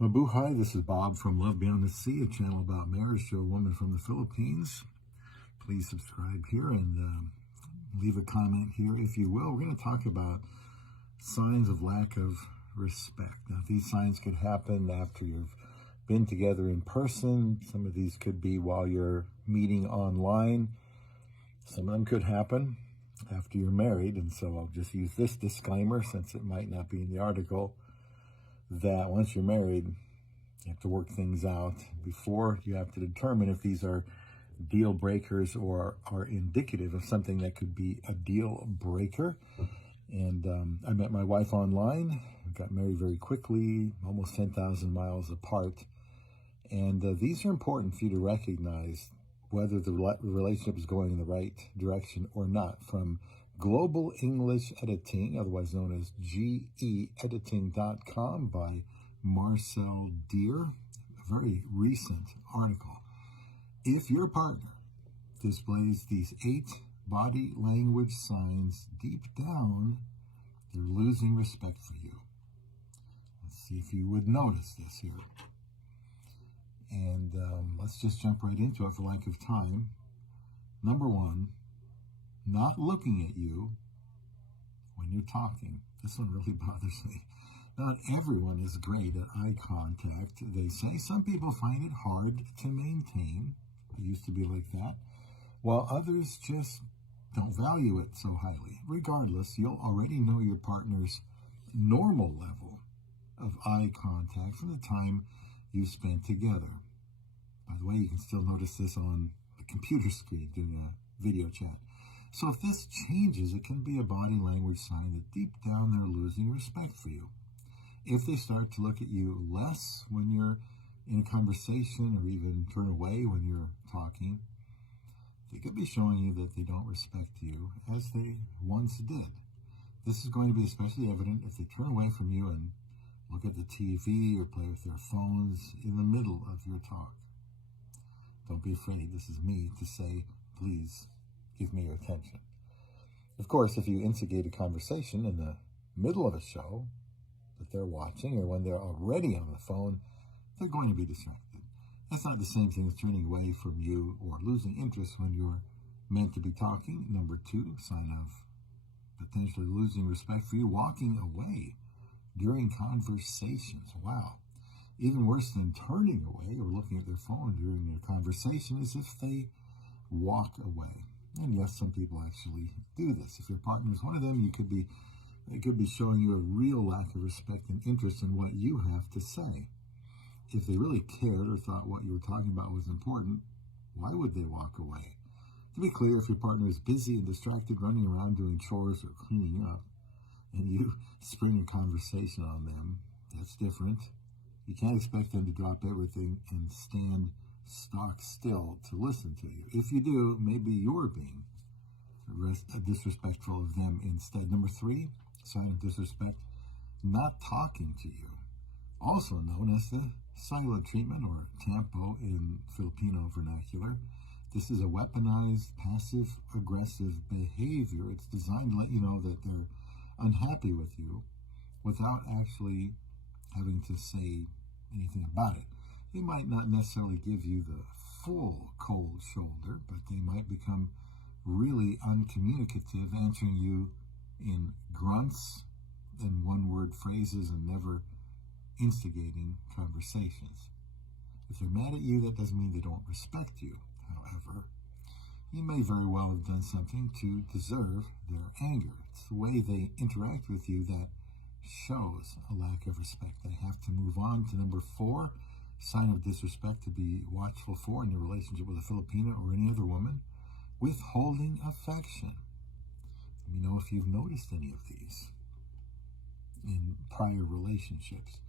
Mabuhay, this is Bob from Love Beyond the Sea, a channel about marriage to a woman from the Philippines. Please subscribe here and leave a comment here if you will. We're going to talk about signs of lack of respect. Now, these signs could happen after you've been together in person. Some of these could be while you're meeting online. Some of them could happen after you're married, and so I'll just use this disclaimer since it might not be in the article, that once you're married, you have to work things out. Before, you have to determine if these are deal breakers or are indicative of something that could be a deal breaker. And I met my wife online, got married very quickly, almost 10,000 miles apart. And these are important for you to recognize whether the relationship is going in the right direction or not. From Global English Editing, otherwise known as geediting.com, by Marcel Deer, a very recent article. If your partner displays these 8 body language signs, deep down, they're losing respect for you. Let's see if you would notice this here. And let's just jump right into it for lack of time. Number 1, not looking at you when you're talking. This one really bothers me. Not everyone is great at eye contact, they say. Some people find it hard to maintain. It used to be like that. While others just don't value it so highly. Regardless, you'll already know your partner's normal level of eye contact from the time you spent together. By the way, you can still notice this on the computer screen during a video chat. So if this changes, it can be a body language sign that deep down they're losing respect for you. If they start to look at you less when you're in a conversation or even turn away when you're talking, they could be showing you that they don't respect you as they once did. This is going to be especially evident if they turn away from you and look at the TV or play with their phones in the middle of your talk. Don't be afraid, this is me, to say, please give me your attention. Of course, if you instigate a conversation in the middle of a show that they're watching or when they're already on the phone, they're going to be distracted. That's not the same thing as turning away from you or losing interest when you're meant to be talking. Number 2, sign of potentially losing respect for you, walking away during conversations. Wow. Even worse than turning away or looking at their phone during a conversation is if they walk away. And yes, some people actually do this. If your partner is one of them, it could be showing you a real lack of respect and interest in what you have to say. If they really cared or thought what you were talking about was important, why would they walk away? To be clear, if your partner is busy and distracted running around doing chores or cleaning up, and you spring a conversation on them, that's different. You can't expect them to drop everything and stand stock still to listen to you. If you do, maybe you're being disrespectful of them instead. Number 3, sign of disrespect, not talking to you. Also known as the silent treatment, or tampo in Filipino vernacular. This is a weaponized, passive-aggressive behavior. It's designed to let you know that they're unhappy with you without actually having to say anything about it. They might not necessarily give you the full cold shoulder, but they might become really uncommunicative, answering you in grunts and one-word phrases and never instigating conversations. If they're mad at you, that doesn't mean they don't respect you. However, you may very well have done something to deserve their anger. It's the way they interact with you that shows a lack of respect. They have to move on to number 4, sign of disrespect to be watchful for in your relationship with a Filipina or any other woman, withholding affection. Let me know if you've noticed any of these in prior relationships.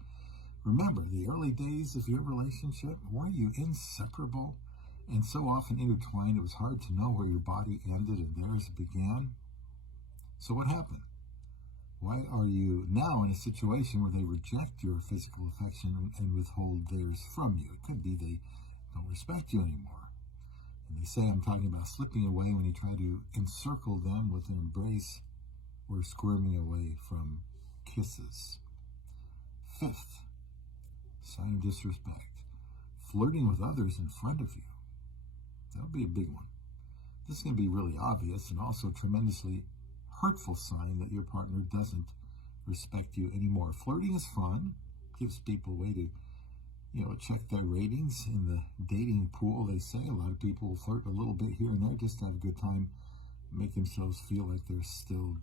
Remember, the early days of your relationship, weren't you inseparable and so often intertwined it was hard to know where your body ended and theirs began? So what happened? Why are you now in a situation where they reject your physical affection and withhold theirs from you? It could be they don't respect you anymore. And they say, I'm talking about slipping away when you try to encircle them with an embrace or squirming away from kisses. 5th, sign of disrespect. Flirting with others in front of you. That would be a big one. This can be really obvious and also tremendously hurtful sign that your partner doesn't respect you anymore. Flirting is fun, gives people a way to, check their ratings in the dating pool. They say a lot of people will flirt a little bit here and there just to have a good time, make themselves feel like they've still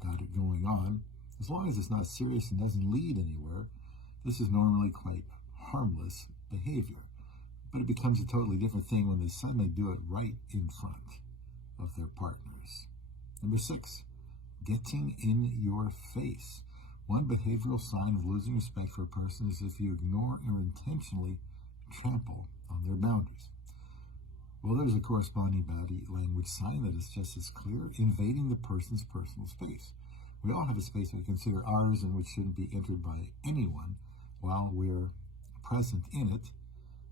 got it going on. As long as it's not serious and doesn't lead anywhere, this is normally quite harmless behavior. But it becomes a totally different thing when they suddenly do it right in front of their partners. Number 6, getting in your face. One behavioral sign of losing respect for a person is if you ignore or intentionally trample on their boundaries. Well, there's a corresponding body language sign that is just as clear: invading the person's personal space. We all have a space we consider ours and which shouldn't be entered by anyone while we're present in it.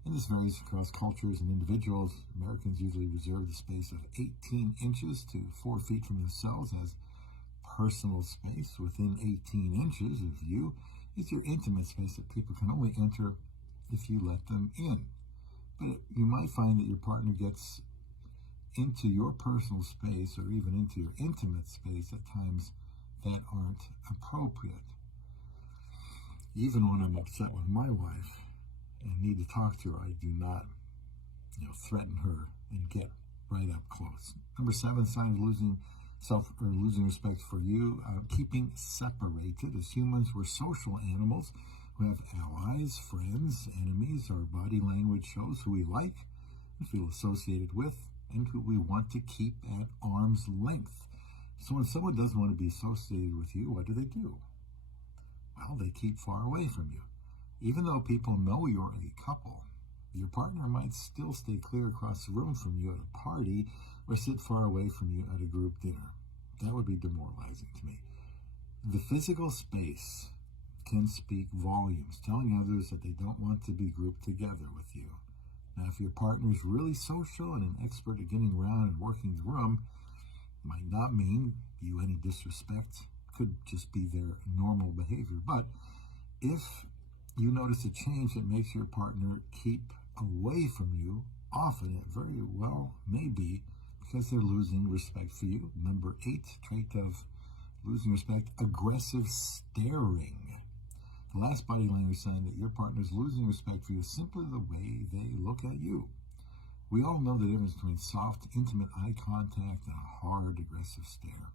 And this varies across cultures and individuals. Americans usually reserve the space of 18 inches to 4 feet from themselves as personal space. Within 18 inches of you is your intimate space that people can only enter if you let them in. But you might find that your partner gets into your personal space or even into your intimate space at times that aren't appropriate. Even when I'm upset with my wife and need to talk to her, I do not, threaten her and get right up close. Number 7, sign of losing respect for you, keeping separated. As humans, we're social animals. We have allies, friends, enemies. Our body language shows who we like and feel associated with and who we want to keep at arm's length. So when someone doesn't want to be associated with you, what do? Well, they keep far away from you. Even though people know you're a couple, your partner might still stay clear across the room from you at a party or sit far away from you at a group dinner. That would be demoralizing to me. The physical space can speak volumes, telling others that they don't want to be grouped together with you. Now, if your partner is really social and an expert at getting around and working the room, might not mean you any disrespect, could just be their normal behavior. But if you notice a change that makes your partner keep away from you, often it very well may be because they're losing respect for you. Number 8, trait of losing respect, aggressive staring. The last body language sign that your partner is losing respect for you is simply the way they look at you. We all know the difference between soft, intimate eye contact and a hard, aggressive stare.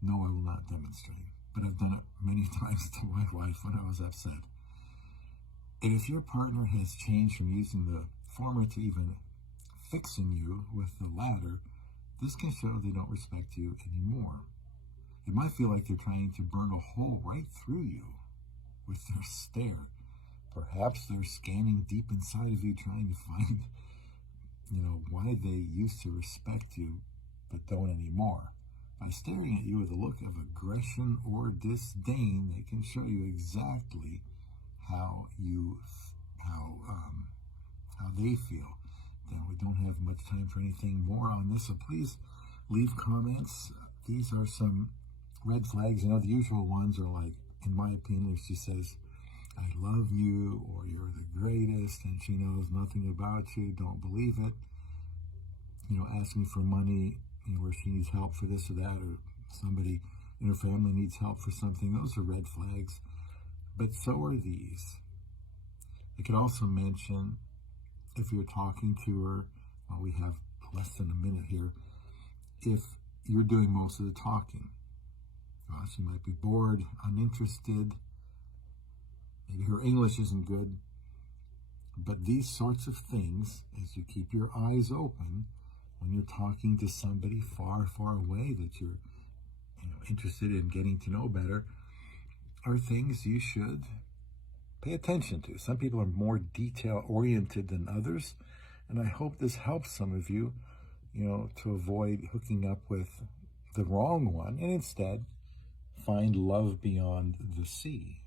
No, I will not demonstrate, but I've done it many times to my wife when I was upset. And if your partner has changed from using the former to even fixing you with the latter, this can show they don't respect you anymore. It might feel like they're trying to burn a hole right through you with their stare. Perhaps they're scanning deep inside of you, trying to find, why they used to respect you but don't anymore. By staring at you with a look of aggression or disdain, they can show you exactly how they feel. Now, we don't have much time for anything more on this, so please leave comments. These are some red flags. The usual ones are like, in my opinion, if she says, "I love you," or "You're the greatest," and she knows nothing about you, don't believe it. Asking for money, where she needs help for this or that, or somebody in her family needs help for something. Those are red flags. But so are these. I could also mention, if you're talking to her, we have less than a minute here, if you're doing most of the talking. She might be bored, uninterested, maybe her English isn't good. But these sorts of things, as you keep your eyes open when you're talking to somebody far, far away that you're interested in getting to know better, are things you should pay attention to. Some people are more detail-oriented than others, and I hope this helps some of you, to avoid hooking up with the wrong one and instead find love beyond the sea.